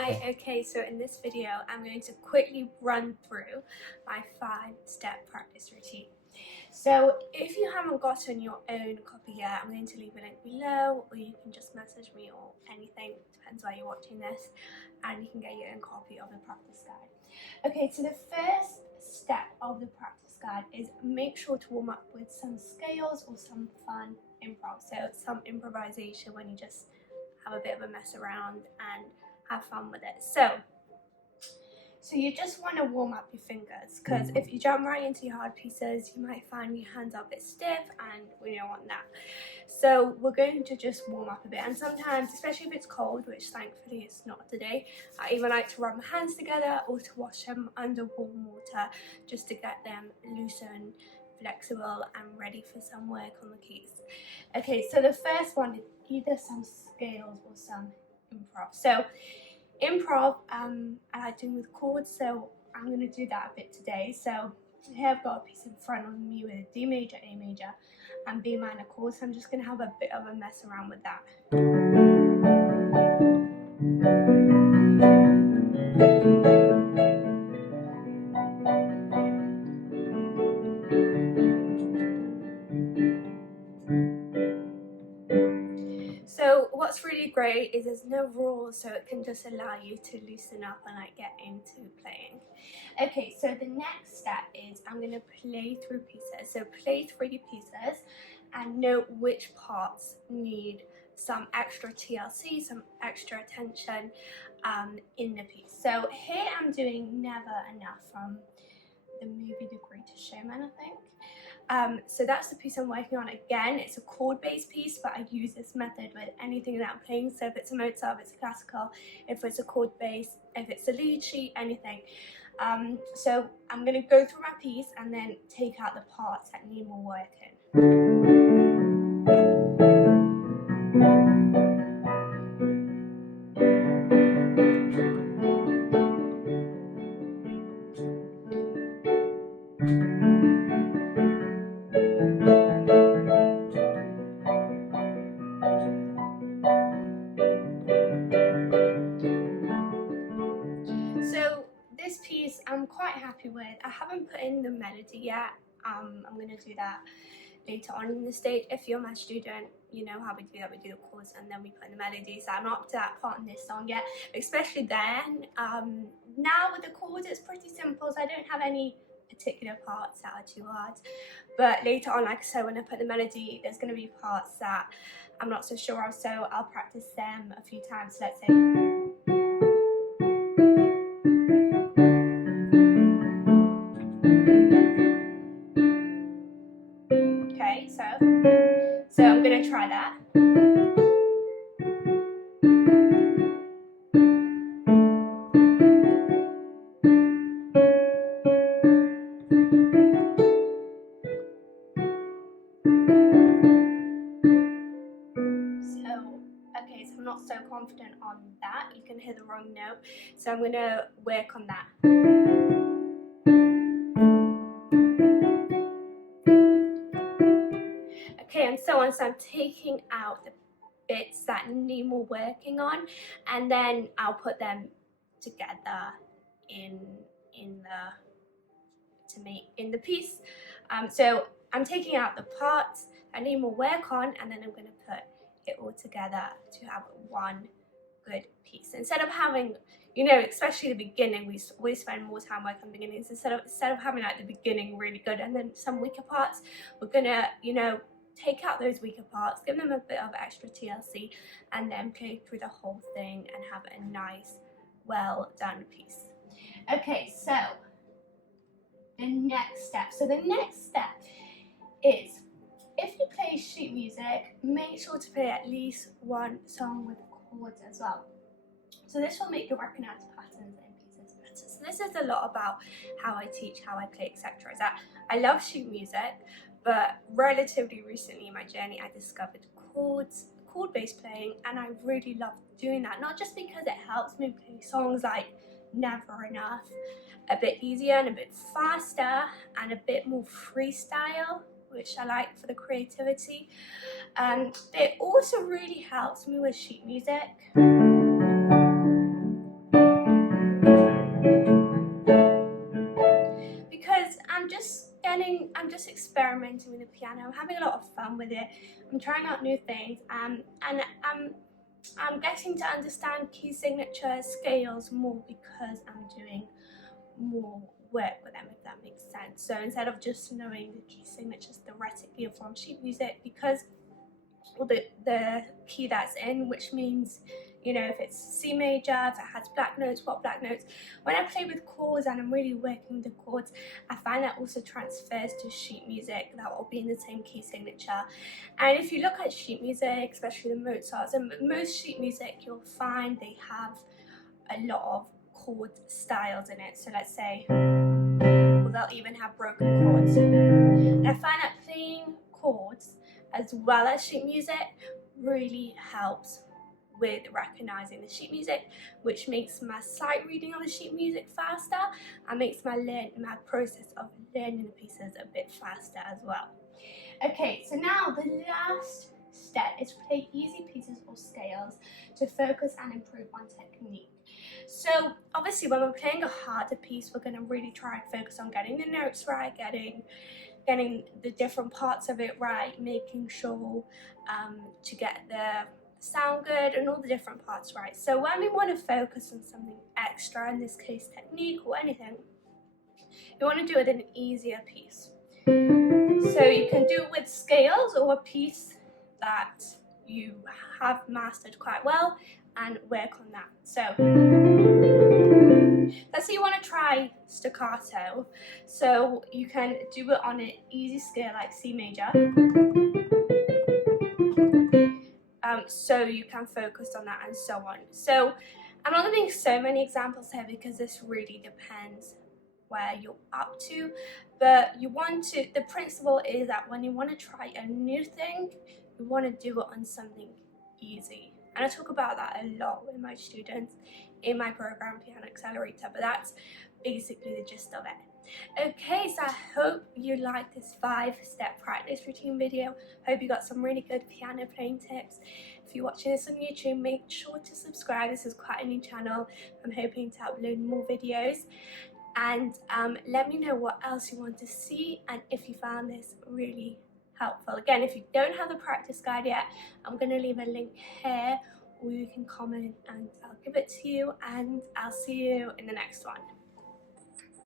Hi, okay, so in this video I'm going to quickly run through my 5-step practice routine. So if you haven't gotten your own copy yet, I'm going to leave a link below, or you can just message me or anything, depends why you're watching this, and you can get your own copy of the practice guide. Okay, so the first step of the practice guide is make sure to warm up with some scales or some fun improv, so some improvisation when you just have a bit of a mess around and have fun with it. So you just want to warm up your fingers, because if you jump right into your hard pieces, you might find your hands are a bit stiff, and we don't want that. So we're going to just warm up a bit, and sometimes, especially if it's cold, which thankfully it's not today, I even like to rub my hands together or to wash them under warm water just to get them loosened, flexible and ready for some work on the keys. Okay, so the first one is either some scales or some improv. So improv, I like doing with chords, so I'm going to do that a bit today. So here I've got a piece in front of me with a D major, A major and B minor chords, so I'm just going to have a bit of a mess around with that. So what's really great is there's no rules, so it can just allow you to loosen up and like get into playing. Okay, so the next step is I'm going to play through pieces. So play 3 pieces and note which parts need some extra TLC, some extra attention in the piece. So here I'm doing Never Enough from the movie The Greatest Showman, I think. So that's the piece I'm working on. Again, it's a chord-based piece, but I use this method with anything that I'm playing. So if it's a Mozart, if it's a classical, if it's a chord-based, if it's a lead sheet, anything. So I'm going to go through my piece and then take out the parts that need more working. So this piece I'm quite happy with. I haven't put in the melody yet. I'm going to do that later on in the stage. If you're my student, you know how we do that. We do the chords and then we put in the melody. So I'm not up to that part in this song yet, especially then. Now with the chords it's pretty simple, so I don't have any particular parts that are too hard. But later on, like I said, when I put the melody, there's going to be parts that I'm not so sure of, so I'll practice them a few times. So let's say okay, so I'm going to try that. Okay, so I'm not so confident on that. You can hear the wrong note, so I'm going to work on that. Okay, and so on. So I'm taking out the bits that need more working on, and then I'll put them together in the piece. So I'm taking out the parts I need more work on, and then I'm going to put it all together to have one good piece. Instead of having, you know, especially the beginning, we spend more time working on beginnings. Instead of having like the beginning really good and then some weaker parts, we're gonna, you know, take out those weaker parts, give them a bit of extra TLC, and then play through the whole thing and have a nice, well done piece. Okay, so the next step. So the next step is, if you play sheet music, make sure to play at least one song with chords as well. So this will make you recognize patterns in pieces better. So this is a lot about how I teach, how I play, etc. Is that I love sheet music, but relatively recently in my journey I discovered chord-based playing, and I really love doing that. Not just because it helps me play songs like Never Enough a bit easier and a bit faster and a bit more freestyle, which I like for the creativity. It also really helps me with sheet music. experimenting with the piano. I'm having a lot of fun with it. I'm trying out new things, and I'm getting to understand key signature scales more because I'm doing more work with them, if that makes sense. So instead of just knowing the key signatures theoretically from sheet music, because the key that's in, which means, you know, if it's C major, if it has black notes, what black notes. When I play with chords and I'm really working the chords, I find that also transfers to sheet music. That will be in the same key signature. And if you look at sheet music, especially the Mozarts, and most sheet music, you'll find they have a lot of chord styles in it. So let's say, well, they'll even have broken chords. And I find that playing chords as well as sheet music really helps with recognizing the sheet music, which makes my sight reading of the sheet music faster and makes my process of learning the pieces a bit faster as well. Okay, so now the last step is play easy pieces or scales to focus and improve on technique. So obviously when we're playing a harder piece, we're going to really try and focus on getting the notes right, getting the different parts of it right, making sure to get the sound good and all the different parts right. So when we want to focus on something extra, in this case technique or anything, you want to do it with an easier piece. So you can do it with scales or a piece that you have mastered quite well and work on that. So let's say you want to try staccato, so you can do it on an easy scale like C major, so you can focus on that and so on. So I'm not going to make so many examples here because this really depends where you're up to, but the principle is that when you want to try a new thing, you want to do it on something easy. And I talk about that a lot with my students in my program, Piano Accelerator, but that's basically the gist of it. Okay, so I hope you liked this 5-step practice routine video. Hope you got some really good piano playing tips. If you're watching this on YouTube, make sure to subscribe. This is quite a new channel. I'm hoping to upload more videos. And let me know what else you want to see and if you found this really helpful. Again, if you don't have the practice guide yet, I'm going to leave a link here, or you can comment and I'll give it to you, and I'll see you in the next one.